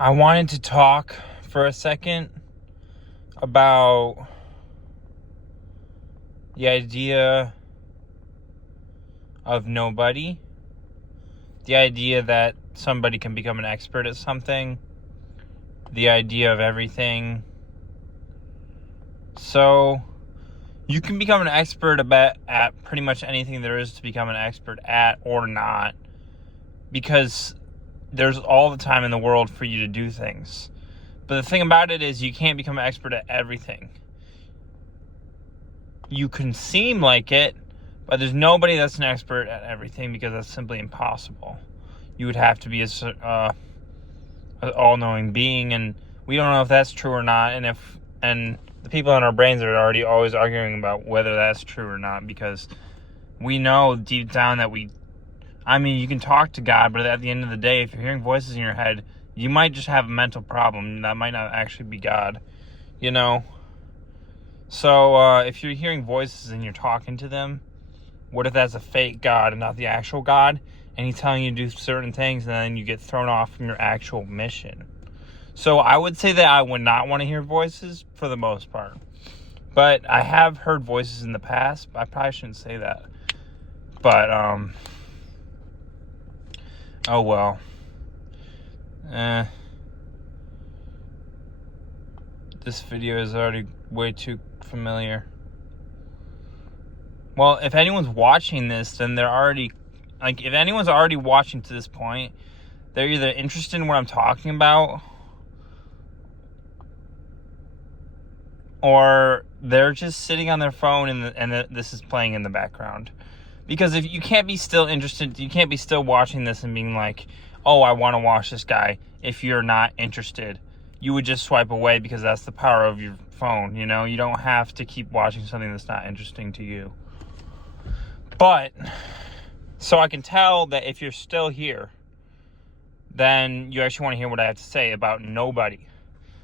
I wanted to talk for a second about the idea of nobody, the idea that somebody can become an expert at something, the idea of everything. So, you can become an expert at pretty much anything there is to become an expert at or not, because there's all the time in the world for you to do things. But the thing about it is you can't become an expert at everything. You can seem like it, but there's nobody that's an expert at everything, because that's simply impossible. You would have to be an all-knowing being, and we don't know if that's true or not, and the people in our brains are already always arguing about whether that's true or not, because we know deep down that you can talk to God, but at the end of the day, if you're hearing voices in your head, you might just have a mental problem. That might not actually be God, So if you're hearing voices and you're talking to them, what if that's a fake God and not the actual God, and he's telling you to do certain things, and then you get thrown off from your actual mission? So I would say that I would not want to hear voices for the most part. But I have heard voices in the past. I probably shouldn't say that. But, oh well. This video is already way too familiar. Well, if anyone's watching this, then they're already... if anyone's already watching to this point, they're either interested in what I'm talking about, or they're just sitting on their phone and this is playing in the background. Because if you can't be still interested, you can't be still watching this and being like, oh, I want to watch this guy. If you're not interested, you would just swipe away, because that's the power of your phone. You don't have to keep watching something that's not interesting to you. But, so I can tell that if you're still here, then you actually want to hear what I have to say about nobody.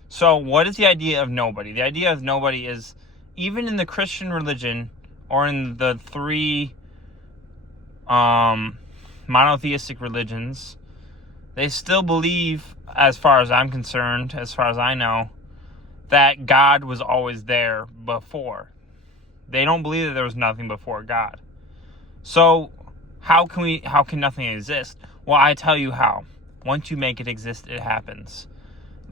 So what is the idea of nobody? The idea of nobody is, even in the Christian religion, or in the three monotheistic religions, they still believe, as far as I'm concerned, as far as I know, that God was always there before. They don't believe that there was nothing before God. So how can nothing exist? Well, I tell you how. Once you make it exist, it happens.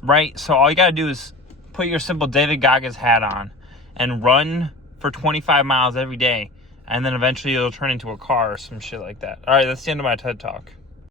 Right? So all you got to do is put your simple David Goggins hat on and run for 25 miles every day, and then eventually it'll turn into a car or some shit like that. All right, that's the end of my TED Talk.